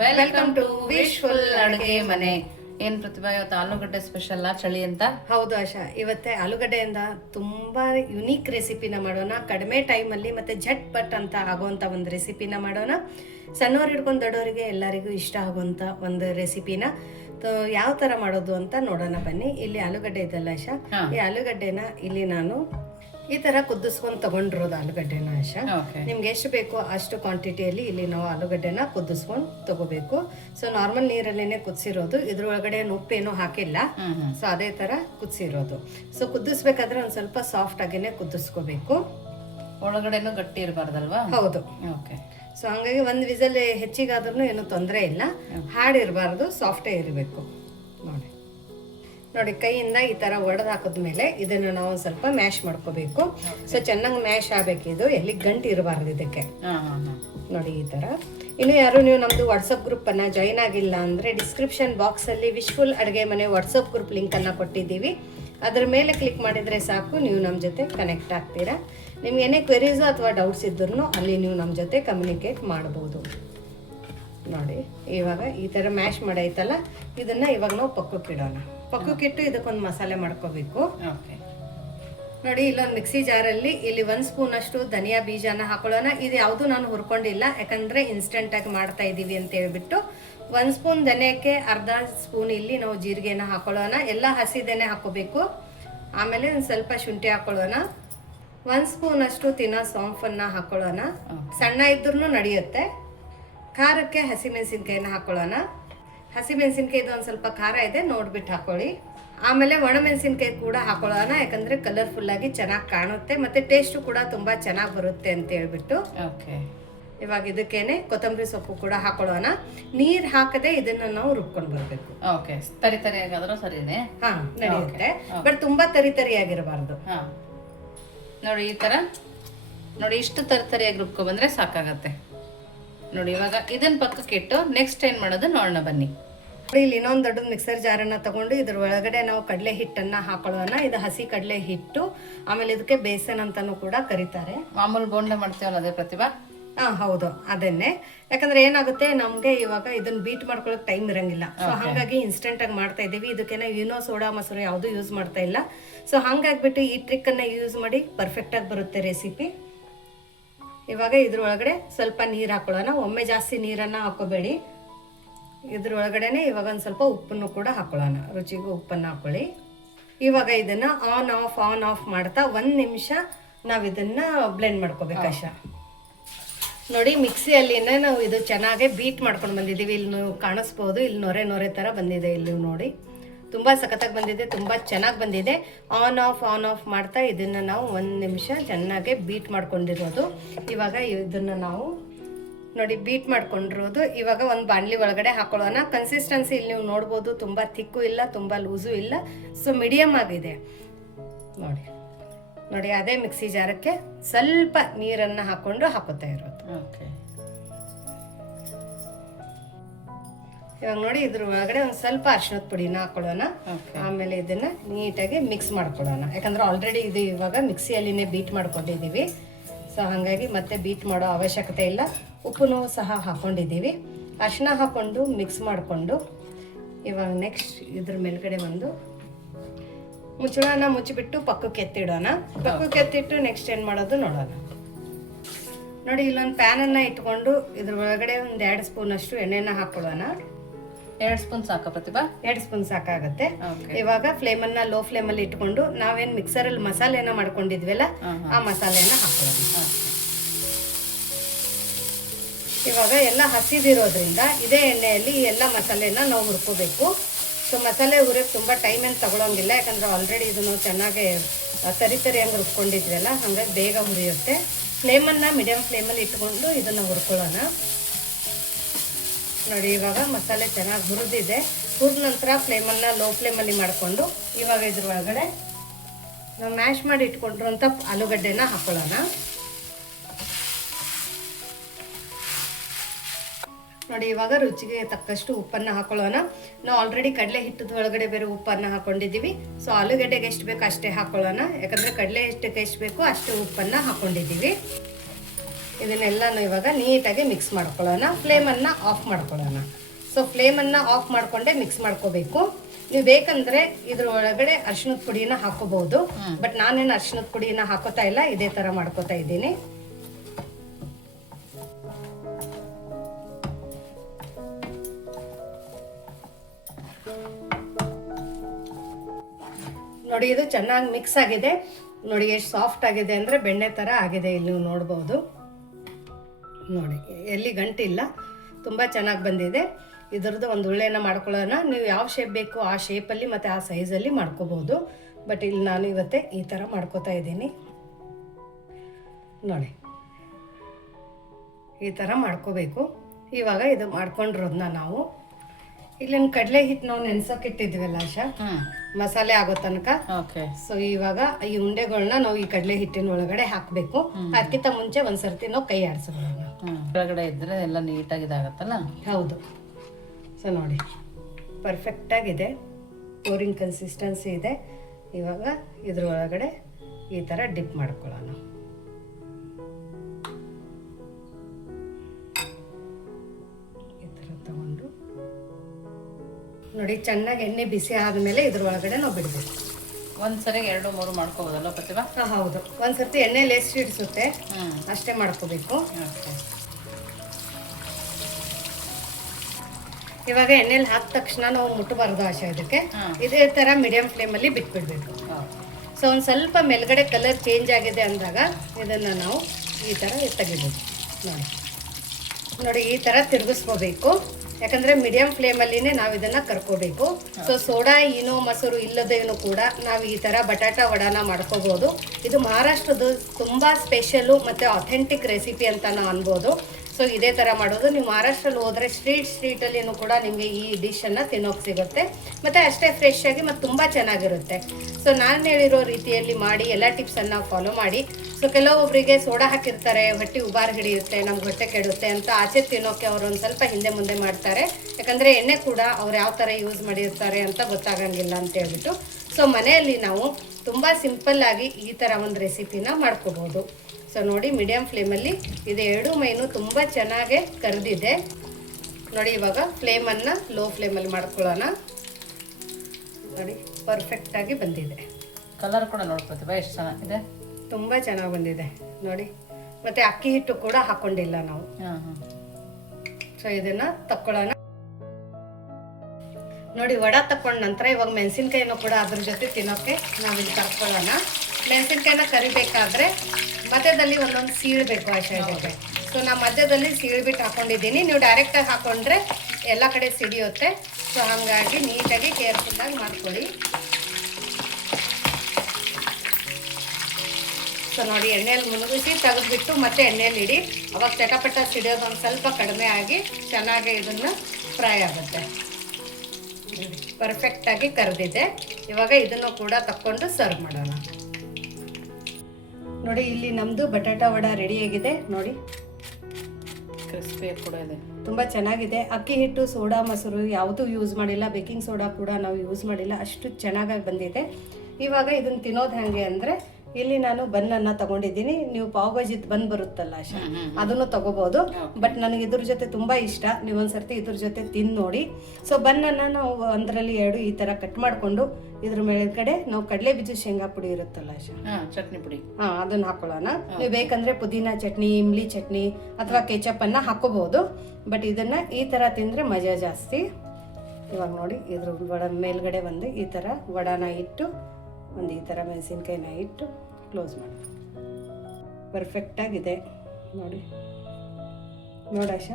Welcome to wishful ಅಡುಗೆ ಮನೆ. ಏನ್ ಪ್ರತಿಭಾ, ಇವತ್ತು ಆಲೂಗಡ್ಡೆ ಸ್ಪೆಷಲ್ ಚಳಿ ಅಂತ? ಹೌದು ಆಶಾ, ಇವತ್ತೇ ಆಲೂಗಡ್ಡೆಯಿಂದ ತುಂಬಾ ಯುನೀಕ್ ರೆಸಿಪಿನ ಮಾಡೋಣ. ಕಡಿಮೆ ಟೈಮಲ್ಲಿ ಮತ್ತೆ ಝಟ್ ಪಟ್ ಅಂತ ಆಗುವಂಥ ಒಂದು ರೆಸಿಪಿನ ಮಾಡೋಣ. ಸಣ್ಣವ್ರು ಹಿಡ್ಕೊಂಡು ದೊಡ್ಡವರಿಗೆ ಎಲ್ಲರಿಗೂ ಇಷ್ಟ ಆಗುವಂಥ ಒಂದು ರೆಸಿಪಿನ ಯಾವ ಥರ ಮಾಡೋದು ಅಂತ ನೋಡೋಣ ಬನ್ನಿ. ಇಲ್ಲಿ ಆಲೂಗಡ್ಡೆ ಇದೆಲ್ಲ ಆಶಾ, ಈ ಆಲೂಗಡ್ಡೆನ ಇಲ್ಲಿ ನಾನು ಈ ಥರ ಕುದಿಸ್ಕೊಂಡು ತೊಗೊಂಡಿರೋದು ಆಲೂಗಡ್ಡೆನ ಆಶಾ. ನಿಮ್ಗೆ ಎಷ್ಟು ಬೇಕೋ ಅಷ್ಟು ಕ್ವಾಂಟಿಟಿಯಲ್ಲಿ ಇಲ್ಲಿ ನಾವು ಆಲೂಗಡ್ಡೆನ ಕುದಿಸ್ಕೊಂಡು ತಗೋಬೇಕು. ಸೊ ನಾರ್ಮಲ್ ನೀರಲ್ಲೇನೆ ಕುದಿಸಿರೋದು, ಇದ್ರೊಳಗಡೆ ಉಪ್ಪೇನು ಹಾಕಿಲ್ಲ. ಸೊ ಅದೇ ಥರ ಕುದಿಸಿರೋದು. ಸೊ ಕುದಿಸ್ಬೇಕಾದ್ರೆ ಒಂದು ಸ್ವಲ್ಪ ಸಾಫ್ಟ್ ಆಗೇನೆ ಕುದಿಸ್ಕೋಬೇಕು. ಒಳಗಡೆನೂ ಗಟ್ಟಿ ಇರಬಾರ್ದಲ್ವಾ? ಹೌದು. ಓಕೆ. ಸೊ ಹಂಗಾಗಿ ಒಂದು ವಿಸಲ್ ಹೆಚ್ಚಿಗಾದ್ರೂ ಏನು ತೊಂದರೆ ಇಲ್ಲ. ಹಾಡಿರಬಾರ್ದು, ಸಾಫ್ಟೇ ಇರಬೇಕು. ನೋಡಿ ಕೈಯಿಂದ ಈ ಥರ ಒಡೆದು ಹಾಕಿದ್ಮೇಲೆ ಇದನ್ನು ನಾವು ಒಂದು ಸ್ವಲ್ಪ ಮ್ಯಾಶ್ ಮಾಡ್ಕೋಬೇಕು. ಸೊ ಚೆನ್ನಾಗಿ ಮ್ಯಾಶ್ ಆಗಬೇಕಿದು, ಎಲ್ಲಿ ಗಂಟು ಇರಬಾರ್ದು ಇದಕ್ಕೆ. ನೋಡಿ ಈ ಥರ. ಇನ್ನು ಯಾರು ನೀವು ನಮ್ಮದು ವಾಟ್ಸಪ್ ಗ್ರೂಪನ್ನು ಜಾಯಿನ್ ಆಗಿಲ್ಲ ಅಂದರೆ ಡಿಸ್ಕ್ರಿಪ್ಷನ್ ಬಾಕ್ಸಲ್ಲಿ ವಿಶ್ಫುಲ್ ಅಡುಗೆ ಮನೆ ವಾಟ್ಸಪ್ ಗ್ರೂಪ್ ಲಿಂಕನ್ನು ಕೊಟ್ಟಿದ್ದೀವಿ. ಅದ್ರ ಮೇಲೆ ಕ್ಲಿಕ್ ಮಾಡಿದರೆ ಸಾಕು, ನೀವು ನಮ್ಮ ಜೊತೆ ಕನೆಕ್ಟ್ ಆಗ್ತೀರಾ. ನಿಮ್ಗೆ ಏನೇ ಕ್ವೆರೀಸು ಅಥವಾ ಡೌಟ್ಸ್ ಇದ್ರೂ ಅಲ್ಲಿ ನೀವು ನಮ್ಮ ಜೊತೆ ಕಮ್ಯುನಿಕೇಟ್ ಮಾಡ್ಬೋದು. ನೋಡಿ ಇವಾಗ ಈ ಥರ ಮ್ಯಾಶ್ ಮಾಡೈತಲ್ಲ, ಇದನ್ನು ಇವಾಗ ನಾವು ಪಕ್ಕಕ್ಕಿಡೋಣ. ಪಕ್ಕಕ್ಕಿಟ್ಟು ಇದಕ್ಕೊಂದು ಮಸಾಲೆ ಮಾಡ್ಕೋಬೇಕು. ನೋಡಿ ಇಲ್ಲೊಂದು ಮಿಕ್ಸಿ ಜಾರಲ್ಲಿ ಇಲ್ಲಿ 1 ಸ್ಪೂನ್ ಅಷ್ಟು ಧನಿಯಾ ಬೀಜನ ಹಾಕೊಳ್ಳೋಣ. ಇದು ಯಾವುದು ನಾನು ಹುರ್ಕೊಂಡಿಲ್ಲ, ಯಾಕಂದರೆ ಇನ್ಸ್ಟೆಂಟಾಗಿ ಮಾಡ್ತಾ ಇದ್ದೀವಿ ಅಂತ ಹೇಳ್ಬಿಟ್ಟು 1 ಸ್ಪೂನ್ ಧನಿಯಕ್ಕೆ ಅರ್ಧ ಸ್ಪೂನ್ ಇಲ್ಲಿ ನಾವು ಜೀರಿಗೆನ ಹಾಕೊಳ್ಳೋಣ. ಎಲ್ಲ ಹಸಿದೆನೆ ಹಾಕೋಬೇಕು. ಆಮೇಲೆ ಒಂದು ಸ್ವಲ್ಪ ಶುಂಠಿ ಹಾಕೊಳ್ಳೋಣ. 1 ಸ್ಪೂನ್ ಅಷ್ಟು ತಿನ್ನೋ ಸೋಂಫನ್ನು ಹಾಕೊಳ್ಳೋಣ. ಸಣ್ಣ ಇದ್ರೂ ನಡೆಯುತ್ತೆ. ಖಾರಕ್ಕೆ ಹಸಿಮೆಣಸಿನ್ಕಾಯಿನ ಹಾಕೊಳ್ಳೋಣ. ಹಸಿಮೆಣಸಿನ್ಕಾಯಿ ಇದು ಒಂದು ಸ್ವಲ್ಪ ಖಾರ ಇದೆ, ನೋಡ್ಬಿಟ್ಟು ಹಾಕೊಳ್ಳಿ. ಆಮೇಲೆ ಒಣಮೆಣಸಿನ್ಕಾಯಿ ಕೂಡ ಹಾಕೊಳ್ಳೋಣ, ಯಾಕಂದರೆ ಕಲರ್ಫುಲ್ಲಾಗಿ ಚೆನ್ನಾಗಿ ಕಾಣುತ್ತೆ ಮತ್ತು ಟೇಸ್ಟು ಕೂಡ ತುಂಬ ಚೆನ್ನಾಗಿ ಬರುತ್ತೆ ಅಂತ ಹೇಳ್ಬಿಟ್ಟು. ಓಕೆ. ಇವಾಗ ಇದಕ್ಕೇನೆ ಕೊತ್ತಂಬರಿ ಸೊಪ್ಪು ಕೂಡ ಹಾಕೊಳ್ಳೋಣ. ನೀರು ಹಾಕದೆ ಇದನ್ನು ನಾವು ರುಬ್ಕೊಂಡು ಬರಬೇಕು. ಓಕೆ. ತರಿಯಾಗಾದ್ರೂ ಸರಿನೇ? ಹಾಂ, ನಡೆಯುತ್ತೆ. ಬಟ್ ತುಂಬ ತರಿಯಾಗಿರಬಾರ್ದು. ಹಾಂ, ನೋಡಿ ಈ ಥರ. ನೋಡಿ ಇಷ್ಟು ತರಿಯಾಗಿ ರುಬ್ಕೊ ಬಂದರೆ ಸಾಕಾಗತ್ತೆ. ನೋಡಿ ಇವಾಗ ಇದನ್ನ ಪಕ್ಕಕ್ಕೆ ಇಟ್ಟು ನೆಕ್ಸ್ಟ್ ಏನ್ ಮಾಡೋದು ನೋಡೋಣ ಬನ್ನಿ. ಇಲ್ಲಿ ಇನ್ನೊಂದು ದೊಡ್ಡ ಮಿಕ್ಸರ್ ಜಾರನ್ನ ತಗೊಂಡು ಇದ್ರ ಒಳಗಡೆ ನಾವು ಕಡಲೆ ಹಿಟ್ಟನ್ನ ಹಾಕೊಳ್ಳೋಣ. ಇದು ಹಸಿ ಕಡಲೆ ಹಿಟ್ಟು, ಆಮೇಲೆ ಇದಕ್ಕೆ ಬೇಸನ್ ಅಂತಾನು ಕೂಡ ಕರೀತಾರೆ. ಮಾಮೂಲು ಬೋಂಡ ಮಾಡ್ತೀವಲ್ಲ ಅದೇ ಪ್ರತಿಭಾ? ಹೌದು, ಅದನ್ನೇ. ಯಾಕಂದ್ರೆ ಏನಾಗುತ್ತೆ, ನಮ್ಗೆ ಇವಾಗ ಇದನ್ನ ಬೀಟ್ ಮಾಡ್ಕೊಳಕ್ ಟೈಮ್ ಇರಂಗಿಲ್ಲ. ಸೊ ಹಾಗಾಗಿ ಇನ್ಸ್ಟೆಂಟ್ ಆಗಿ ಮಾಡ್ತಾ ಇದೀವಿ. ಇದಕ್ಕೇನೋ ಏನೋ ಸೋಡಾ ಮೊಸರು ಯಾವುದು ಯೂಸ್ ಮಾಡ್ತಾ ಇಲ್ಲ. ಸೊ ಹಂಗಾಗ್ಬಿಟ್ಟು ಈ ಟ್ರಿಕ್ ಅನ್ನ ಯೂಸ್ ಮಾಡಿ ಪರ್ಫೆಕ್ಟ್ ಆಗಿ ಬರುತ್ತೆ ರೆಸಿಪಿ. ಇವಾಗ ಇದ್ರೊಳಗಡೆ ಸ್ವಲ್ಪ ನೀರು ಹಾಕೊಳ್ಳೋಣ. ಒಮ್ಮೆ ಜಾಸ್ತಿ ನೀರನ್ನು ಹಾಕೋಬೇಡಿ. ಇದ್ರೊಳಗಡೆನೆ ಇವಾಗ ಒಂದು ಸ್ವಲ್ಪ ಉಪ್ಪನ್ನು ಕೂಡ ಹಾಕೊಳ್ಳೋಣ. ರುಚಿಗೆ ಉಪ್ಪನ್ನು ಹಾಕೊಳ್ಳಿ. ಇವಾಗ ಇದನ್ನು ಆನ್ ಆಫ್ ಮಾಡ್ತಾ 1 ನಿಮಿಷ ನಾವು ಇದನ್ನು ಬ್ಲೆಂಡ್ ಮಾಡ್ಕೋಬೇಕು ಆಶಾ. ನೋಡಿ ಮಿಕ್ಸಿಯಲ್ಲಿನೇ ನಾವು ಇದು ಚೆನ್ನಾಗಿ ಬೀಟ್ ಮಾಡ್ಕೊಂಡು ಬಂದಿದ್ದೀವಿ. ಇಲ್ಲಿ ನೀವು ಕಾಣಿಸ್ಬೋದು, ಇಲ್ಲಿ ನೊರೆ ಥರ ಬಂದಿದೆ. ಇಲ್ಲಿ ನೋಡಿ ತುಂಬ ಸಖತ್ತಾಗಿ ಬಂದಿದೆ, ತುಂಬ ಚೆನ್ನಾಗಿ ಬಂದಿದೆ. ಆನ್ ಆಫ್ ಮಾಡ್ತಾ ಇದನ್ನು ನಾವು 1 ನಿಮಿಷ ಚೆನ್ನಾಗಿ ಬೀಟ್ ಮಾಡ್ಕೊಂಡಿರೋದು. ಇವಾಗ ಇದನ್ನು ನಾವು ನೋಡಿ ಬೀಟ್ ಮಾಡ್ಕೊಂಡಿರೋದು ಇವಾಗ ಒಂದು ಬಾಣಲಿ ಒಳಗಡೆ ಹಾಕೊಳ್ಳೋಣ. ಕನ್ಸಿಸ್ಟೆನ್ಸಿ ಇಲ್ಲಿ ನೀವು ನೋಡ್ಬೋದು, ತುಂಬ ಥಿಕ್ಕು ಇಲ್ಲ, ತುಂಬ ಲೂಸು ಇಲ್ಲ. ಸೊ ಮೀಡಿಯಮ್ ಆಗಿದೆ. ನೋಡಿ ಅದೇ ಮಿಕ್ಸಿ ಜಾರಕ್ಕೆ ಸ್ವಲ್ಪ ನೀರನ್ನು ಹಾಕೋತಾ ಇರೋದು. ಓಕೆ. ಇವಾಗ ನೋಡಿ ಇದ್ರ ಒಳಗಡೆ ಒಂದು ಸ್ವಲ್ಪ ಅರಿಶಿಣದ ಪುಡಿನ ಹಾಕೊಳ್ಳೋಣ. ಆಮೇಲೆ ಇದನ್ನ ನೀಟಾಗಿ ಮಿಕ್ಸ್ ಮಾಡ್ಕೊಳ್ಳೋಣ. ಯಾಕಂದ್ರೆ ಆಲ್ರೆಡಿ ಇದು ಇವಾಗ ಮಿಕ್ಸಿಯಲ್ಲಿನೇ ಬೀಟ್ ಮಾಡ್ಕೊಂಡಿದ್ದೀವಿ. ಸೊ ಹಾಗಾಗಿ ಮತ್ತೆ ಬೀಟ್ ಮಾಡೋ ಅವಶ್ಯಕತೆ ಇಲ್ಲ. ಉಪ್ಪುನೂ ಸಹ ಹಾಕೊಂಡಿದ್ದೀವಿ. ಅರಿಶಿಣ ಹಾಕೊಂಡು ಮಿಕ್ಸ್ ಮಾಡಿಕೊಂಡು ಇವಾಗ ನೆಕ್ಸ್ಟ್ ಇದ್ರ ಮೇಲ್ಗಡೆ ಒಂದು ಮುಚ್ಚಳನ ಮುಚ್ಚಿಬಿಟ್ಟು ಪಕ್ಕಕ್ಕೆ ಎತ್ತಿಡೋಣ. ಪಕ್ಕಕ್ಕೆ ಎತ್ತಿಟ್ಟು ನೆಕ್ಸ್ಟ್ ಏನು ಮಾಡೋದು ನೋಡೋಣ. ನೋಡಿ ಇಲ್ಲೊಂದು ಪ್ಯಾನನ್ನು ಇಟ್ಕೊಂಡು ಇದ್ರ ಒಳಗಡೆ ಒಂದು 2 ಸ್ಪೂನ್ ಅಷ್ಟು ಎಣ್ಣೆನ ಹಾಕೊಳ್ಳೋಣ. 2 ಸ್ಪೂನ್ ಸಾಕ ಪ್ರತಿಭಾ? 2 ಸ್ಪೂನ್ ಸಾಕಾಗತ್ತೆ. ಇವಾಗ ಫ್ಲೇಮನ್ನ ಲೋ ಫ್ಲೇಮಲ್ಲಿ ಇಟ್ಕೊಂಡು ನಾವೇನು ಮಿಕ್ಸರಲ್ಲಿ ಮಸಾಲೆನ ಮಾಡ್ಕೊಂಡಿದ್ವಲ್ಲ ಆ ಮಸಾಲೆನ ಹಾಕೊಳ್ಳೋಣ. ಇವಾಗ ಎಲ್ಲ ಹಸಿದಿರೋದ್ರಿಂದ ಇದೇ ಎಣ್ಣೆಯಲ್ಲಿ ಎಲ್ಲ ಮಸಾಲೆನ ನಾವು ಹುರ್ಕೋಬೇಕು. ಸೊ ಮಸಾಲೆ ಹುರಿಯೋಕೆ ತುಂಬ ಟೈಮ್ ಏನು ತಗೊಳ್ಳೋಂಗಿಲ್ಲ, ಯಾಕಂದರೆ ಆಲ್ರೆಡಿ ಇದನ್ನು ಚೆನ್ನಾಗಿ ತರಿಯಾಗಿ ರುಬ್ಕೊಂಡಿದ್ವಲ್ಲ, ಹಾಗಾಗಿ ಬೇಗ ಹುರಿಯುತ್ತೆ. ಫ್ಲೇಮನ್ನು ಮೀಡಿಯಮ್ ಫ್ಲೇಮಲ್ಲಿ ಇಟ್ಕೊಂಡು ಇದನ್ನು ಹುರ್ಕೊಳ್ಳೋಣ. ನೋಡಿ ಇವಾಗ ಮಸಾಲೆ ಚೆನ್ನಾಗಿ ಹುರಿದಿದೆ. ಹುರಿದ ನಂತರ ಫ್ಲೇಮನ್ನು ಲೋ ಫ್ಲೇಮಲ್ಲಿ ಮಾಡಿಕೊಂಡು ಇವಾಗ ಇದ್ರ ಒಳಗಡೆ ನಾವು ಮ್ಯಾಶ್ ಮಾಡಿ ಇಟ್ಕೊಂಡಿರೋಂಥ ಆಲೂಗಡ್ಡೆನ ಹಾಕೊಳ್ಳೋಣ. ನೋಡಿ ಇವಾಗ ರುಚಿಗೆ ತಕ್ಕಷ್ಟು ಉಪ್ಪನ್ನು ಹಾಕೊಳ್ಳೋಣ. ನಾವು ಆಲ್ರೆಡಿ ಕಡಲೆ ಹಿಟ್ಟದ ಒಳಗಡೆ ಬೇರೆ ಉಪ್ಪನ್ನು ಹಾಕೊಂಡಿದ್ದೀವಿ. ಸೊ ಆಲೂಗಡ್ಡೆಗೆ ಎಷ್ಟು ಬೇಕು ಅಷ್ಟೇ ಹಾಕೊಳ್ಳೋಣ, ಯಾಕಂದರೆ ಕಡಲೆ ಹಿಟ್ಟಿಗೆ ಎಷ್ಟು ಬೇಕು ಅಷ್ಟು ಉಪ್ಪನ್ನು ಹಾಕೊಂಡಿದ್ದೀವಿ. ಇದನ್ನೆಲ್ಲನೂ ಇವಾಗ ನೀಟಾಗಿ ಮಿಕ್ಸ್ ಮಾಡ್ಕೊಳ್ಳೋಣ. ಫ್ಲೇಮನ್ನು ಆಫ್ ಮಾಡ್ಕೊಳ್ಳೋಣ. ಸೊ ಫ್ಲೇಮನ್ನು ಆಫ್ ಮಾಡಿಕೊಂಡೇ ಮಿಕ್ಸ್ ಮಾಡ್ಕೋಬೇಕು. ನೀವು ಬೇಕಂದ್ರೆ ಇದ್ರ ಒಳಗಡೆ ಅರಿಶಿಣದ ಪುಡಿನ ಹಾಕೋಬಹುದು, ಬಟ್ ನಾನೇನು ಅರಿಶಿಣದ ಪುಡಿನ ಹಾಕೋತಾ ಇಲ್ಲ, ಇದೇ ತರ ಮಾಡ್ಕೋತಾ ಇದ್ದೀನಿ. ನೋಡಿ ಇದು ಚೆನ್ನಾಗಿ ಮಿಕ್ಸ್ ಆಗಿದೆ. ನೋಡಿ ಎಷ್ಟು ಸಾಫ್ಟ್ ಆಗಿದೆ ಅಂದರೆ ಬೆಣ್ಣೆ ಥರ ಆಗಿದೆ. ಇಲ್ಲಿ ನೀವು ನೋಡ್ಬೋದು. ನೋಡಿ ಎಲ್ಲಿ ಗಂಟಿಲ್ಲ, ತುಂಬ ಚೆನ್ನಾಗಿ ಬಂದಿದೆ. ಇದರದ್ದು ಒಂದು ಉಳ್ಳೆನ ಮಾಡ್ಕೊಳ್ಳೋಣ. ನೀವು ಯಾವ ಶೇಪ್ ಬೇಕು ಆ ಶೇಪಲ್ಲಿ ಮತ್ತು ಆ ಸೈಜಲ್ಲಿ ಮಾಡ್ಕೋಬೋದು. ಬಟ್ ಇಲ್ಲಿ ನಾನು ಇವತ್ತೇ ಈ ಥರ ಮಾಡ್ಕೋತಾ ಇದ್ದೀನಿ. ನೋಡಿ ಈ ಥರ ಮಾಡ್ಕೋಬೇಕು. ಇವಾಗ ಇದು ಮಾಡ್ಕೊಂಡಿರೋದನ್ನ ನಾವು ಇಲ್ಲಿನ ಕಡಲೆ ಹಿಟ್ಟು ನಾವು ನೆನ್ಸೋಕೆ ಇಟ್ಟಿದ್ವಲ್ಲ ಆಶಾ, ಮಸಾಲೆ ಆಗೋ ತನಕ. ಸೊ ಇವಾಗ ಈ ಉಂಡೆಗಳನ್ನ ನಾವು ಈ ಕಡಲೆ ಹಿಟ್ಟಿನ ಒಳಗಡೆ ಹಾಕಬೇಕು. ಅದಕ್ಕಿಂತ ಮುಂಚೆ ಒಂದ್ಸರ್ತಿ ನಾವು ಕೈ ಆಡಿಸ್ಕೊಳ್ಳೋಣ. ಒಳಗಡೆ ಇದ್ರೆ ಎಲ್ಲ ನೀಟಾಗಿ ಇದಾಗತ್ತಲ್ಲ. ಹೌದು. ಸೊ ನೋಡಿ ಪರ್ಫೆಕ್ಟಾಗಿದೆ, ಪೋರಿಂಗ್ ಕನ್ಸಿಸ್ಟೆನ್ಸಿ ಇದೆ. ಇವಾಗ ಇದ್ರ ಒಳಗಡೆ ಈ ಥರ ಡಿಪ್ ಮಾಡ್ಕೊಳ್ಳೋಣ. ಈ ಥರ ತಗೊಂಡು ನೋಡಿ ಚೆನ್ನಾಗಿ ಎಣ್ಣೆ ಬಿಸಿ ಆದಮೇಲೆ ಇದ್ರ ಒಳಗಡೆ ನಾವು ಬಿಡಬೇಕು. ಒಂದ್ಸರಿ 2-3 ಮಾಡ್ಕೋಬೋದಲ್ಲ ಪ್ರತಿಭಾ? ಹೌದು, ಒಂದ್ಸರ್ತಿ ಎಣ್ಣೆ ಲೇಸ್ ಇಡಿಸುತ್ತೆ, ಅಷ್ಟೇ ಮಾಡ್ಕೋಬೇಕು. ಇವಾಗ ಎಣ್ಣೆಲಿ ಹಾಕಿದ ತಕ್ಷಣ ನಾವು ಮುಟ್ಟಬಾರ್ದು ಆಶಾ. ಇದಕ್ಕೆ ಇದೇ ಥರ ಮೀಡಿಯಂ ಫ್ಲೇಮಲ್ಲಿ ಬಿಟ್ಬಿಡ್ಬೇಕು. ಸೊ ಒಂದು ಸ್ವಲ್ಪ ಮೇಲ್ಗಡೆ ಕಲರ್ ಚೇಂಜ್ ಆಗಿದೆ ಅಂದಾಗ ಇದನ್ನು ನಾವು ಈ ಥರ ತೆಗಿಬೇಕು. ನೋಡಿ ನೋಡಿ ಈ ಥರ ತಿರುಗಿಸ್ಕೋಬೇಕು. ಯಾಕಂದರೆ ಮೀಡಿಯಂ ಫ್ಲೇಮಲ್ಲಿನೇ ನಾವು ಇದನ್ನು ಕರ್ಕೋಬೇಕು. ಸೊ ಸೋಡಾ ಈನೋ ಮೊಸರು ಇಲ್ಲದೇನು ಕೂಡ ನಾವು ಈ ಥರ ಬಟಾಟಾ ವಡಾನ ಮಾಡ್ಕೋಬೋದು. ಇದು ಮಹಾರಾಷ್ಟ್ರದ ತುಂಬ ಸ್ಪೆಷಲು ಮತ್ತು ಅಥೆಂಟಿಕ್ ರೆಸಿಪಿ ಅಂತ ನಾವು ಅನ್ಬೋದು. ಸೊ ಇದೇ ಥರ ಮಾಡೋದು. ನೀವು ಮಹಾರಾಷ್ಟ್ರಲ್ಲಿ ಹೋದರೆ ಸ್ಟ್ರೀಟಲ್ಲಿನೂ ಕೂಡ ನಿಮಗೆ ಈ ಡಿಶನ್ನು ತಿನ್ನೋಕೆ ಸಿಗುತ್ತೆ. ಮತ್ತು ಅಷ್ಟೇ ಫ್ರೆಶ್ ಆಗಿ ಮತ್ತು ತುಂಬ ಚೆನ್ನಾಗಿರುತ್ತೆ. ಸೊ ನಾನು ಹೇಳಿರೋ ರೀತಿಯಲ್ಲಿ ಮಾಡಿ ಎಲ್ಲ ಟಿಪ್ಸನ್ನು ಫಾಲೋ ಮಾಡಿ. ಸೊ ಕೆಲವೊಬ್ಬರಿಗೆ ಸೋಡಾ ಹಾಕಿರ್ತಾರೆ, ಹೊಟ್ಟೆ ಉಬಾರ್ ಹಿಡಿಯುತ್ತೆ, ನಮ್ಗೆ ಹೊಟ್ಟೆ ಕೆಡುತ್ತೆ ಅಂತ ಆಚೆ ತಿನ್ನೋಕ್ಕೆ ಅವರು ಒಂದು ಸ್ವಲ್ಪ ಹಿಂದೆ ಮುಂದೆ ಮಾಡ್ತಾರೆ. ಯಾಕಂದರೆ ಎಣ್ಣೆ ಕೂಡ ಅವ್ರು ಯಾವ ಥರ ಯೂಸ್ ಮಾಡಿರ್ತಾರೆ ಅಂತ ಗೊತ್ತಾಗಂಗಿಲ್ಲ ಅಂತ ಹೇಳ್ಬಿಟ್ಟು. ಸೊ ಮನೆಯಲ್ಲಿ ನಾವು ತುಂಬ ಸಿಂಪಲ್ಲಾಗಿ ಈ ಥರ ಒಂದು ರೆಸಿಪಿನ ಮಾಡ್ಕೋಬೋದು. ಸೊ ನೋಡಿ ಮೀಡಿಯಂ ಫ್ಲೇಮಲ್ಲಿ ಇದು 2 ಮೈನು ತುಂಬ ಚೆನ್ನಾಗೇ ಕರೆದಿದೆ. ನೋಡಿ ಇವಾಗ ಫ್ಲೇಮನ್ನು ಲೋ ಫ್ಲೇಮಲ್ಲಿ ಮಾಡ್ಕೊಳ್ಳೋಣ. ನೋಡಿ ಪರ್ಫೆಕ್ಟಾಗಿ ಬಂದಿದೆ. ಕಲರ್ ಕೂಡ ನೋಡ್ಕೊತೀವಿ ಎಷ್ಟು ಚೆನ್ನಾಗಿದೆ, ತುಂಬ ಚೆನ್ನಾಗಿ ಬಂದಿದೆ ನೋಡಿ. ಮತ್ತು ಅಕ್ಕಿ ಹಿಟ್ಟು ಕೂಡ ಹಾಕ್ಕೊಂಡಿಲ್ಲ ನಾವು. ಸೊ ಇದನ್ನು ತಕ್ಕೊಳ್ಳೋಣ. ನೋಡಿ ವಡಾ ತಕ್ಕೊಂಡ ನಂತರ ಇವಾಗ ಮೆಣಸಿನ್ಕಾಯಿನೂ ಕೂಡ ಅದ್ರ ಜೊತೆ ತಿನ್ನೋಕ್ಕೆ ನಾವಿಲ್ಲಿ ಕರ್ಕೊಳ್ಳೋಣ. ಮೆಣಸಿನ್ಕಾಯಿನ ಕರಿಬೇಕಾದ್ರೆ ಮಧ್ಯದಲ್ಲಿ ಒಂದೊಂದು ಸೀಳಬೇಕು ಆಶಾ ಇದಕ್ಕೆ. ಸೊ ನಾ ಮಧ್ಯದಲ್ಲಿ ಸೀಳ್ಬಿಟ್ಟು ಹಾಕೊಂಡಿದ್ದೀನಿ. ನೀವು ಡೈರೆಕ್ಟಾಗಿ ಹಾಕೊಂಡ್ರೆ ಎಲ್ಲ ಕಡೆ ಸಿಡಿಯುತ್ತೆ. ಸೊ ಹಾಗಾಗಿ ನೀಟಾಗಿ ಕೇರ್ಫುಲ್ಲಾಗಿ ಮಾಡ್ಕೊಳ್ಳಿ. ಸೊ ನೋಡಿ ಎಣ್ಣೆಯಲ್ಲಿ ಮುಳುಗಿಸಿ ತೆಗೆದ್ಬಿಟ್ಟು ಮತ್ತೆ ಎಣ್ಣೆಯಲ್ಲಿ ಇಡಿ. ಅವಾಗ ಚಟಪಟ ಸಿಡಿಯೋದು ಒಂದು ಸ್ವಲ್ಪ ಕಡಿಮೆ ಆಗಿ ಚೆನ್ನಾಗಿ ಇದನ್ನು ಫ್ರೈ ಆಗುತ್ತೆ. ಪರ್ಫೆಕ್ಟಾಗಿ ಕರೆದಿದೆ. ಇವಾಗ ಇದನ್ನು ಕೂಡ ತಕ್ಕೊಂಡು ಸರ್ವ್ ಮಾಡೋಣ. ನೋಡಿ ಇಲ್ಲಿ ನಮ್ಮದು ಬಟಾಟಾ ವಡಾ ರೆಡಿಯಾಗಿದೆ. ನೋಡಿ ಕ್ರಿಸ್ಪಿ ಕೂಡ ಇದೆ, ತುಂಬ ಚೆನ್ನಾಗಿದೆ. ಅಕ್ಕಿ ಹಿಟ್ಟು, ಸೋಡಾ ಮೊಸರು ಯಾವುದೂ ಯೂಸ್ ಮಾಡಿಲ್ಲ, ಬೇಕಿಂಗ್ ಸೋಡಾ ಕೂಡ ನಾವು ಯೂಸ್ ಮಾಡಿಲ್ಲ, ಅಷ್ಟು ಚೆನ್ನಾಗಾಗಿ ಬಂದಿದೆ. ಇವಾಗ ಇದನ್ನು ತಿನ್ನೋದು ಹೇಗೆ ಅಂದರೆ ಇಲ್ಲಿ ನಾನು ಬನ್ನನ್ನು ತಗೊಂಡಿದ್ದೀನಿ. ನೀವು ಪಾವ್ ಭಾಜಿದ್ ಬನ್ ಬರುತ್ತಲ್ಲ ಆಶಾ, ಅದನ್ನು ತಗೋಬಹುದು. ಬಟ್ ನನಗೆ ಇದ್ರ ಜೊತೆ ತುಂಬ ಇಷ್ಟ. ನೀವು ಒಂದ್ಸರ್ತಿ ಇದ್ರ ಜೊತೆ ತಿಂದು ನೋಡಿ. ಸೊ ಬನ್ನನ್ನು ನಾವು ಒಂದರಲ್ಲಿ 2 ಈ ಥರ ಕಟ್ ಮಾಡಿಕೊಂಡು ಇದ್ರ ಮೇಲ್ಗಡೆ ನಾವು ಕಡಲೆ ಬೀಜ ಶೇಂಗಾ ಪುಡಿ ಇರುತ್ತಲ್ಲ ಆಶಾ, ಚಟ್ನಿ ಪುಡಿ, ಅದನ್ನ ಹಾಕೊಳ್ಳೋಣ. ನೀವು ಬೇಕಂದ್ರೆ ಪುದೀನ ಚಟ್ನಿ, ಇಮ್ಲಿ ಚಟ್ನಿ ಅಥವಾ ಕೆಚಪ್ಪನ್ನು ಹಾಕೋಬಹುದು. ಬಟ್ ಇದನ್ನ ಈ ಥರ ತಿಂದರೆ ಮಜಾ ಜಾಸ್ತಿ. ಇವಾಗ ನೋಡಿ ಇದ್ರ ವಡ ಮೇಲ್ಗಡೆ ಒಂದು ಈ ಥರ ವಡಾನ ಇಟ್ಟು ಒಂದು ಈ ಥರ ಮೆಣಸಿನ್ಕಾಯಿನ ಇಟ್ಟು ಕ್ಲೋಸ್ ಮಾಡಿ. ಪರ್ಫೆಕ್ಟಾಗಿದೆ ನೋಡಿ. ನೋಡಾಶ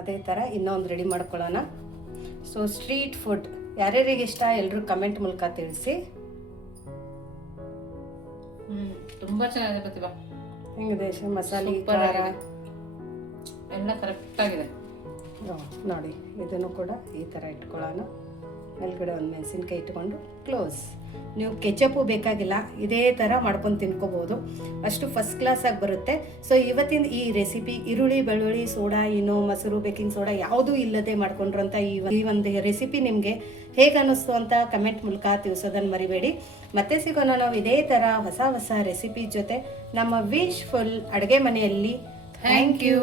ಅದೇ ಥರ ಇನ್ನೊಂದು ರೆಡಿ ಮಾಡ್ಕೊಳ್ಳೋಣ. ಸೊ ಸ್ಟ್ರೀಟ್ ಫುಡ್ ಯಾರ್ಯಾರಿಗೆ ಇಷ್ಟ ಎಲ್ಲರೂ ಕಮೆಂಟ್ ಮೂಲಕ ತಿಳಿಸಿ. ತುಂಬ ಚೆನ್ನಾಗಿದೆ ಪ್ರತಿಭಾ. ಹೆಂಗಿದೆ ಆಶಾ? ಮಸಾಲೆ ಖಾರ ಎಲ್ಲ ಕರೆಕ್ಟಾಗಿದೆ. ನೋಡಿ ಇದನ್ನು ಕೂಡ ಈ ಥರ ಇಟ್ಕೊಳ್ಳೋಣ. ಮೇಲ್ಗಡೆ ಒಂದು ಮೆಣಸಿನ್ಕಾಯಿ ಇಟ್ಕೊಂಡು ಕ್ಲೋಸ್. ನೀವು ಕೆಚಪ್ಪು ಬೇಕಾಗಿಲ್ಲ, ಇದೇ ಥರ ಮಾಡ್ಕೊಂಡು ತಿನ್ಕೋಬೋದು, ಅಷ್ಟು ಫಸ್ಟ್ ಕ್ಲಾಸಾಗಿ ಬರುತ್ತೆ. ಸೊ ಇವತ್ತಿನ ಈ ರೆಸಿಪಿ ಈರುಳ್ಳಿ, ಬೆಳ್ಳುಳ್ಳಿ, ಸೋಡಾ, ಇನೋ, ಮೊಸರು, ಬೇಕಿಂಗ್ ಸೋಡಾ ಯಾವುದೂ ಇಲ್ಲದೆ ಮಾಡ್ಕೊಂಡ್ರಂಥ ಈ ಒಂದು ರೆಸಿಪಿ ನಿಮಗೆ ಹೇಗೆ ಅನ್ನಿಸ್ತು ಅಂತ ಕಮೆಂಟ್ ಮೂಲಕ ತಿಳಿಸೋದನ್ನು ಮರಿಬೇಡಿ. ಮತ್ತೆ ಸಿಗೋಣ ನಾವು ಇದೇ ಥರ ಹೊಸ ಹೊಸ ರೆಸಿಪಿ ಜೊತೆ ನಮ್ಮ ವಿಶ್ಫುಲ್ ಅಡುಗೆ ಮನೆಯಲ್ಲಿ. Thank you.